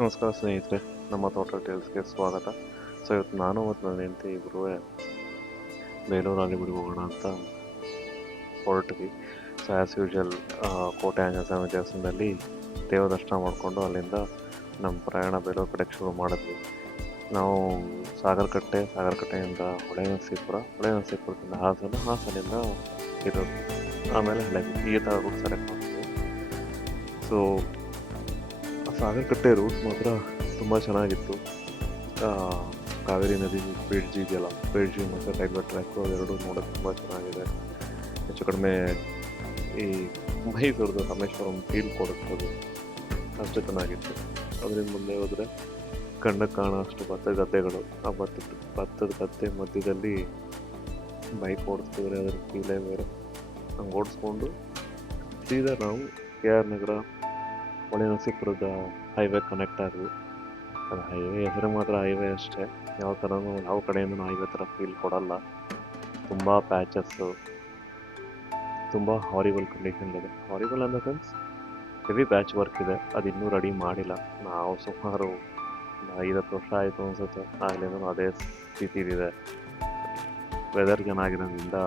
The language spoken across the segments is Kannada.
ನಮಸ್ಕಾರ ಸ್ನೇಹಿತರೆ, ನಮ್ಮ ತೋಟ ಟೇಲ್ಸ್ಗೆ ಸ್ವಾಗತ. ಸೊ ಇವತ್ತು ನಾನು ಮತ್ತು ನನ್ನ ಹೆಂಡತಿ ಇಬ್ಬರೂ ಬೇಲೂರಲ್ಲಿ ಬಿಡಿ ಹೋಗೋಣ ಅಂತ ಹೊರಟ್ವಿ. ಸೊ ಆ್ಯಸ್ ಯೂಶುವಲ್ ಕೋಟೆ ಆಂಜನೇಯಸ್ವಾಮಿ ದೇವಸ್ಥಾನದಲ್ಲಿ ದೇವ ದರ್ಶನ ಮಾಡಿಕೊಂಡು ಅಲ್ಲಿಂದ ನಮ್ಮ ಪ್ರಯಾಣ ಬೇಲೂರು ಕಡೆಗೆ ಶುರು ಮಾಡಿದ್ವಿ. ನಾವು ಸಾಗರಕಟ್ಟೆಯಿಂದ ಹೊಳೆನರಸೀಪುರದಿಂದ ಹಾಸನಿಂದ ಇರೋದು, ಆಮೇಲೆ ಹಳೆಬೀಡು ಈ ಥರ ರೂಟ್ ಸೆಲೆಕ್ಟ್ ಮಾಡ್ತೀವಿ. ಸೊ ಸಾಗರಕಟ್ಟೆ ರೂಟ್ ಮಾತ್ರ ತುಂಬ ಚೆನ್ನಾಗಿತ್ತು. ಕಾವೇರಿ ನದಿ ಬ್ರಿಡ್ಜ್ ಇದೆಯಲ್ಲ, ಬ್ರಿಡ್ಜ್ ಮತ್ತು ರೈಲ್ವೆ ಟ್ರ್ಯಾಕು ಅದೆರಡು ನೋಡೋಕ್ಕೆ ತುಂಬ ಚೆನ್ನಾಗಿದೆ. ಹೆಚ್ಚು ಕಡಿಮೆ ಈ ಮೈಸೂರದು ರಾಮೇಶ್ವರಂ ಫೀಲ್ ಕೊಡುತ್ತದೆ, ಅಷ್ಟು ಚೆನ್ನಾಗಿತ್ತು. ಅದರಿಂದ ಮುಂದೆ ಹೋದರೆ ಕಣ್ಣಕ್ಕೆ ಕಾಣೋ ಅಷ್ಟು ಭತ್ತದ ಗದ್ದೆಗಳು. ಆ ಭತ್ತದ ಗದ್ದೆ ಮಧ್ಯದಲ್ಲಿ ಬೈಕ್ ಓಡಿಸ್ತಿದ್ರೆ ಅದರ ಫೀಲೇ ಬೇರೆ. ಹಂಗೆ ಓಡಿಸ್ಕೊಂಡು ಸೀದಾ ನಾವು KR ನಗರ ಹೊಳೆನರಸೀಪುರದ ಹೈವೇ ಕನೆಕ್ಟ್ ಆದ್ವಿ. ಅದು ಹೈವೇ ಹೆಸರು ಮಾತ್ರ ಹೈವೇ ಅಷ್ಟೇ, ಯಾವ ಕಡೆಯಿಂದ ಹೈವೇ ಥರ ಫೀಲ್ ಕೊಡಲ್ಲ. ತುಂಬ ಪ್ಯಾಚಸ್ಸು, ತುಂಬ ಹಾರಿಬಲ್ ಕಂಡೀಷನ್ಲಿದೆ. Horrible in the sense heavy patch work ಇದೆ, ಅದು ಇನ್ನೂ ರೆಡಿ ಮಾಡಿಲ್ಲ. ನಾವು ಸುಮಾರು 5-10 ವರ್ಷ ಆಯಿತು ಅನಿಸುತ್ತೆ ಆಗಲಿಂದ ಅದೇ ಸ್ಥಿತಿಲಿದೆ. ವೆದರ್ ಚೆನ್ನಾಗಿರೋದ್ರಿಂದ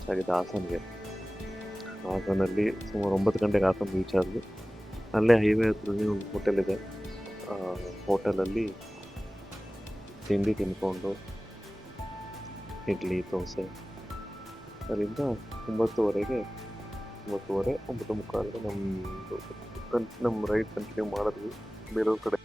ರೀಚ್ ಆಗಿದ್ದು ಹಾಸನ್ಗೆ. ಹಾಸನಲ್ಲಿ ಸುಮಾರು 9 ಗಂಟೆಗೆ ಹಾಸನ್ ರೀಚ್ ಆದ್ವಿ. ಅಲ್ಲೇ ಹೈವೇ ಹತ್ರನೇ ಒಂದು ಹೋಟೆಲ್ ಇದೆ. ಹೋಟೆಲಲ್ಲಿ ತಿಂಡಿ ತಿಂದ್ಕೊಂಡು ಇಡ್ಲಿ, ದೋಸೆ, ಅಲ್ಲಿಂದ 9:30 9:15 ನಮ್ಮ ರೈಡ್ ಕಂಟಿನ್ಯೂ ಮಾಡಿದ್ವಿ ಬೇಲೂರು ಕಡೆ.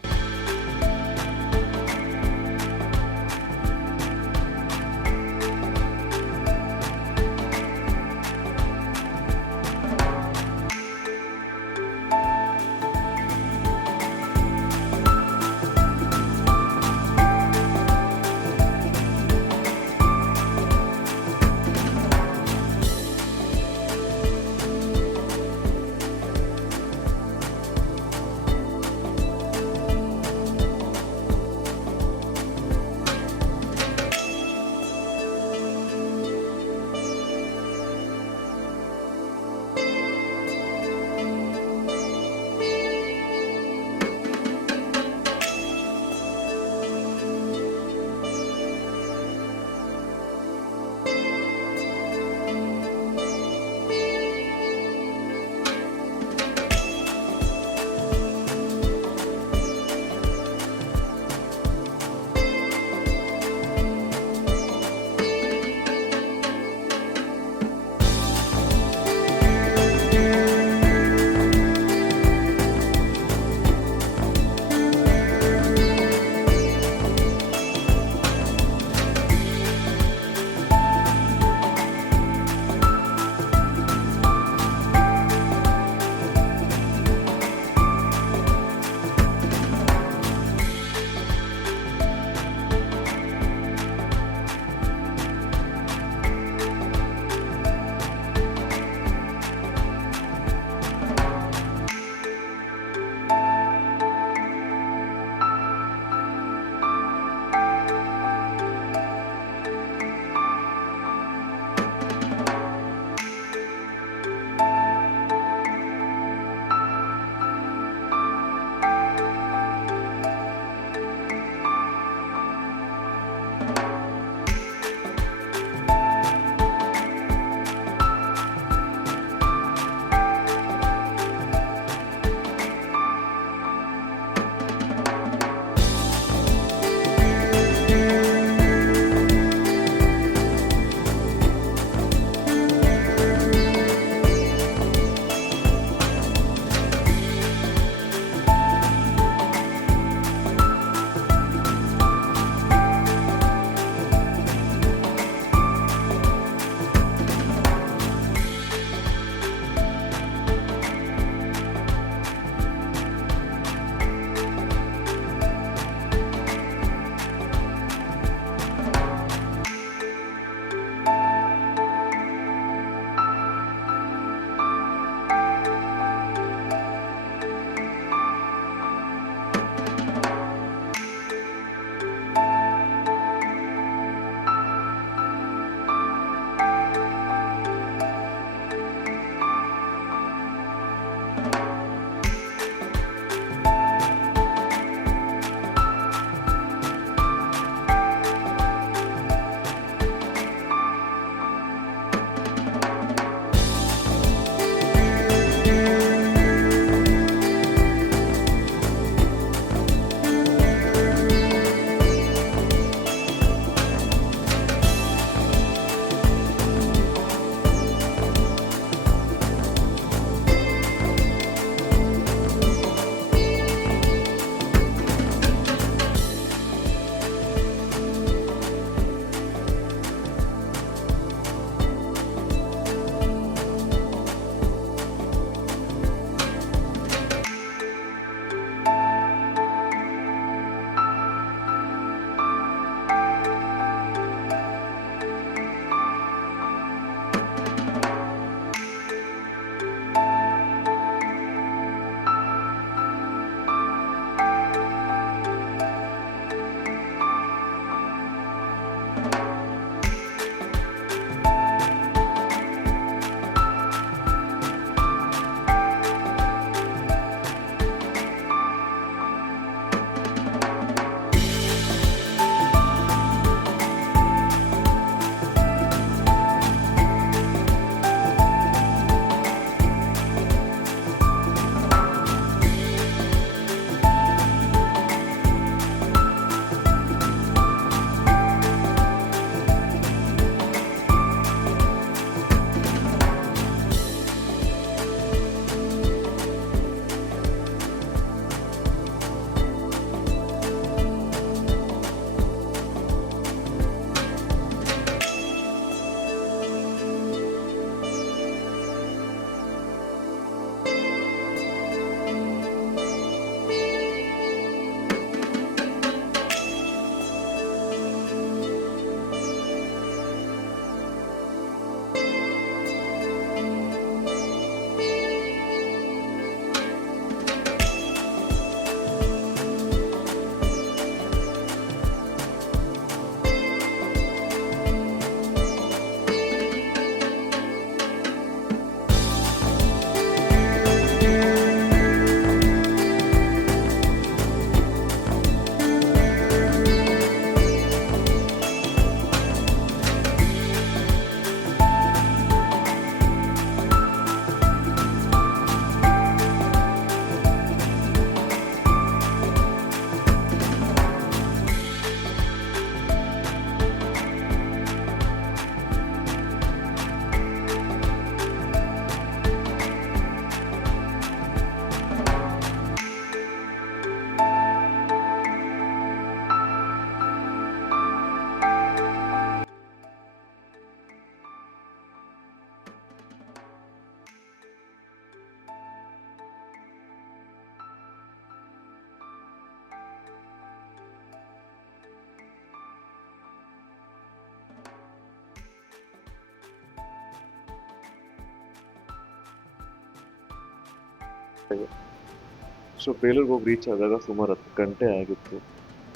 ಸೊ ಬೇಲೂರಿಗೆ ಹೋಗಿ ರೀಚ್ ಆದಾಗ ಸುಮಾರು 10 ಗಂಟೆ ಆಗಿತ್ತು.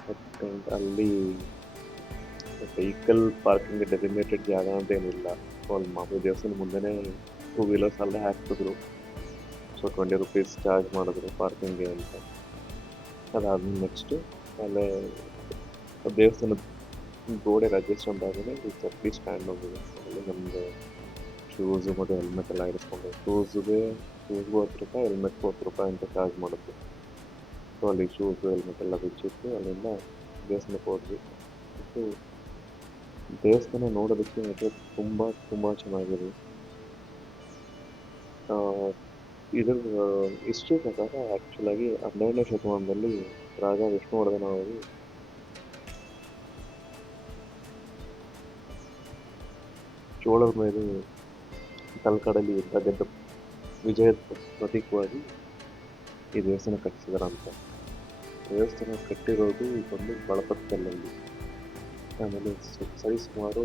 10 ಗಂಟೆ ಅಲ್ಲಿ ವೆಹಿಕಲ್ ಪಾರ್ಕಿಂಗ್ ಡೆಸಿಗ್ನೇಟೆಡ್ ಜಾಗ ಅಂತ ಏನಿಲ್ಲ. ಅಲ್ಲಿ ಮಾಮೂಲಿ ದೇವಸ್ಥಾನ ಮುಂದೆನೇ ಟೂ ವೀಲರ್ಸ್ ಅಲ್ಲೇ ಹಾಕ್ತಿದ್ರು. ಸೊ 20 ರುಪೀಸ್ ಚಾರ್ಜ್ ಮಾಡಿದ್ರು ಪಾರ್ಕಿಂಗ್ಗೆ ಅಂತ. ಅದಾದ್ಮೇಲೆ ನೆಕ್ಸ್ಟು ಅಲ್ಲೇ ದೇವಸ್ಥಾನದ ಗೋಡೆಗೆ ಅಡ್ಜಸ್ಟ್ ಆದಮೇಲೆ ಈ ಚಪ್ಪಲಿ ಸ್ಟ್ಯಾಂಡ್ ಹೋಗಿದೆ. ಅಲ್ಲಿ ನಮ್ಮದು ಶೂಸು ಮತ್ತು ಹೆಲ್ಮೆಟ್ ಎಲ್ಲ ಇರಿಸ್ಕೊಂಡು ಶೂಸ್ಗೂ 10 ರೂಪಾಯಿ, ಹೆಲ್ಮೆಟ್ಗೂ 10 ರೂಪಾಯಿ ಅಂತ ಚಾರ್ಜ್ ಮಾಡಿದ್ರು. ಸೊ ಅಲ್ಲಿ ಶೂಸು ಹೆಲ್ಮೆಟ್ ಎಲ್ಲ ಬಿಚ್ಚಿಟ್ಟು ಅಲ್ಲಿಂದ ದೇವಸ್ಥಾನಕ್ಕೆ ಹೋದ್ವಿ. ಮತ್ತು ದೇವಸ್ಥಾನ ನೋಡೋದಕ್ಕೆ ಮಾತ್ರ ತುಂಬ ತುಂಬ ಚೆನ್ನಾಗಿದೆ. ಇದರ ಹಿಸ್ಟ್ರಿ ಪ್ರಕಾರ ಆ್ಯಕ್ಚುಲಾಗಿ 12ನೇ ಶತಮಾನದಲ್ಲಿ ರಾಜ ವಿಷ್ಣುವರ್ಧನ ಅವರು ಚೋಳರ ಮೇಲೆ ತಲಕಾಡಲ್ಲಿ ಯುದ್ಧ ಗೆದ್ದ ವಿಜಯದ ಪ್ರತೀಕವಾಗಿ ಈ ದೇವಸ್ಥಾನ ಕಟ್ಟಿಸಿದಾರಂತ. ದೇವಸ್ಥಾನ ಕಟ್ಟಿರೋದು ಬಂದು ಬಳಪತ್ತಲ್ಲಿ. ಆಮೇಲೆ ಸರಿಸುಮಾರು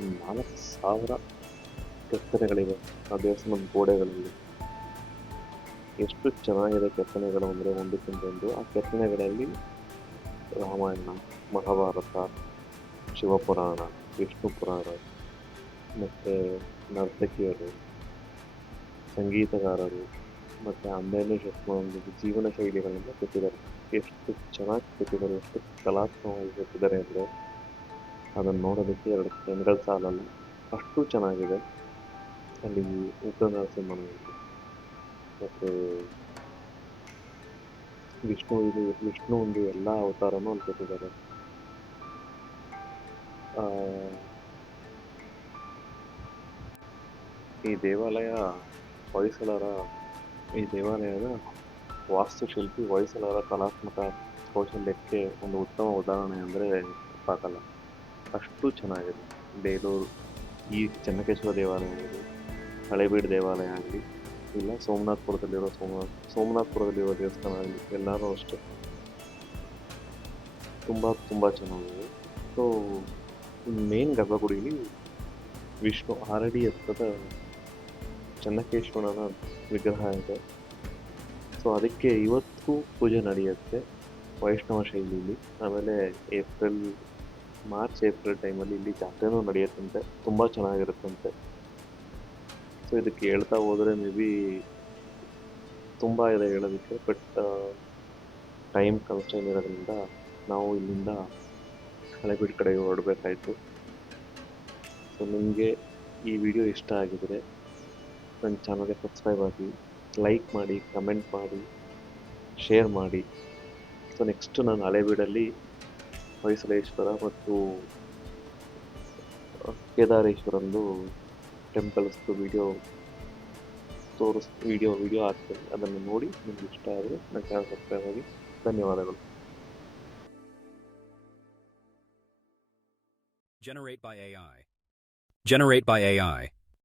4,000 ಕೆತ್ತನೆಗಳಿವೆ ಆ ದೇವಸ್ಥಾನದ ಗೋಡೆಗಳಲ್ಲಿ. ಎಷ್ಟು ಚೆನ್ನಾಗಿದೆ ಕೆತ್ತನೆಗಳು ಅಂದರೆ ಒಂದಕ್ಕಿಂತ ಒಂದು. ಆ ಕೆತ್ತನೆಗಳಲ್ಲಿ ರಾಮಾಯಣ, ಮಹಾಭಾರತ, ಶಿವಪುರಾಣ, ವಿಷ್ಣು ಪುರಾಣ, ಮತ್ತು ನರ್ತಕಿಯರು, ಸಂಗೀತಗಾರರು, ಮತ್ತು 12ನೇ ಶತಮಾನದ ಜೀವನ ಶೈಲಿಗಳನ್ನು ಕೆತ್ತಿದ್ದಾರೆ. ಎಷ್ಟು ಚೆನ್ನಾಗಿ ಕೆತ್ತಿದ್ದಾರೆ, ಎಷ್ಟು ಕಲಾತ್ಮಕವಾಗಿ ಕೆತ್ತಿದ್ದಾರೆ ಅಂದರೆ ಅದನ್ನು ನೋಡೋದಕ್ಕೆ 2 ಕಣ್ಗಳು ಸಾಲಲ್ಲ, ಅಷ್ಟು ಚೆನ್ನಾಗಿದೆ. ಅಲ್ಲಿ ಉಗ್ರ ನರಸಿಂಹನ ಮತ್ತು ವಿಷ್ಣು ಒಂದು ಎಲ್ಲ ಅವತಾರನೂ ಅಲ್ಲಿ ಕೆತ್ತಿದ್ದಾರೆ. ಈ ದೇವಾಲಯ ಈ ದೇವಾಲಯದ ವಾಸ್ತುಶಿಲ್ಪಿ ಹೊಯ್ಸಳರ ಕಲಾತ್ಮಕ ಕೌಶಲ್ಯಕ್ಕೆ ಒಂದು ಉತ್ತಮ ಉದಾಹರಣೆ ಅಂದರೆ ತಪ್ಪಾಗಲ್ಲ. ಅಷ್ಟು ಚೆನ್ನಾಗಿದೆ. ಬೇಲೂರು ಈ ಚೆನ್ನಕೇಶವ ದೇವಾಲಯ ಆಗಲಿ, ಹಳೇಬೀಡು ದೇವಾಲಯ ಆಗಲಿ, ಇಲ್ಲ ಸೋಮನಾಥ್ಪುರದಲ್ಲಿರೋ ದೇವಸ್ಥಾನ ಆಗಲಿ, ಎಲ್ಲರೂ ಅಷ್ಟೇ ತುಂಬ ತುಂಬ ಚೆನ್ನಾಗಿದೆ. ಸೊ ಮೇನ್ ಗರ್ಭಗುಡಿಲಿ ವಿಷ್ಣು 6 ಅಡಿ ಎತ್ತರದ ಚೆನ್ನಕೇಶ್ವರನ ವಿಗ್ರಹ ಇದೆ. ಸೊ ಅದಕ್ಕೆ ಇವತ್ತು ಪೂಜೆ ನಡೆಯುತ್ತೆ ವೈಷ್ಣವ ಶೈಲಿಯಲ್ಲಿ. ಆಮೇಲೆ ಮಾರ್ಚ್-ಏಪ್ರಿಲ್ ಟೈಮಲ್ಲಿ ಇಲ್ಲಿ ಜಾತ್ರೆನೂ ನಡೆಯುತ್ತಂತೆ, ತುಂಬ ಚೆನ್ನಾಗಿರುತ್ತಂತೆ. ಸೊ ಇದಕ್ಕೆ ಹೇಳ್ತಾ ಹೋದರೆ ಮೇ ಬಿ ತುಂಬ ಇದೆ ಹೇಳೋದಕ್ಕೆ, ಬಟ್ ಟೈಮ್ ಕನ್ಸ್ಟ್ರೈನ್ ಇರೋದ್ರಿಂದ ನಾವು ಇಲ್ಲಿಂದ ಹಳೇಬೀಡು ಕಡೆಗೆ ಹೊರಡಬೇಕಾಯ್ತು. ಸೊ ನಿಮಗೆ ಈ ವಿಡಿಯೋ ಇಷ್ಟ ಆಗಿದರೆ ನನ್ನ ಚಾನಲ್ಗೆ ಸಬ್ಸ್ಕ್ರೈಬ್ ಆಗಿ, ಲೈಕ್ ಮಾಡಿ, ಕಮೆಂಟ್ ಮಾಡಿ, ಶೇರ್ ಮಾಡಿ. ಸೊ ನೆಕ್ಸ್ಟು ನಾನು ಹಳೇಬೀಡಲ್ಲಿ ಹೊಯ್ಸಳೇಶ್ವರ ಮತ್ತು ಕೇದಾರೇಶ್ವರಂದು ಟೆಂಪಲ್ಸ್ದು ವಿಡಿಯೋ ಹಾಕ್ತೇನೆ. ಅದನ್ನು ನೋಡಿ ನಿಮ್ಗೆ ಇಷ್ಟ ಆದರೆ ನನ್ನ ಚಾನಲ್ ಸಬ್ಸ್ಕ್ರೈಬ್ ಆಗಿ. ಧನ್ಯವಾದಗಳು. Generate by AI.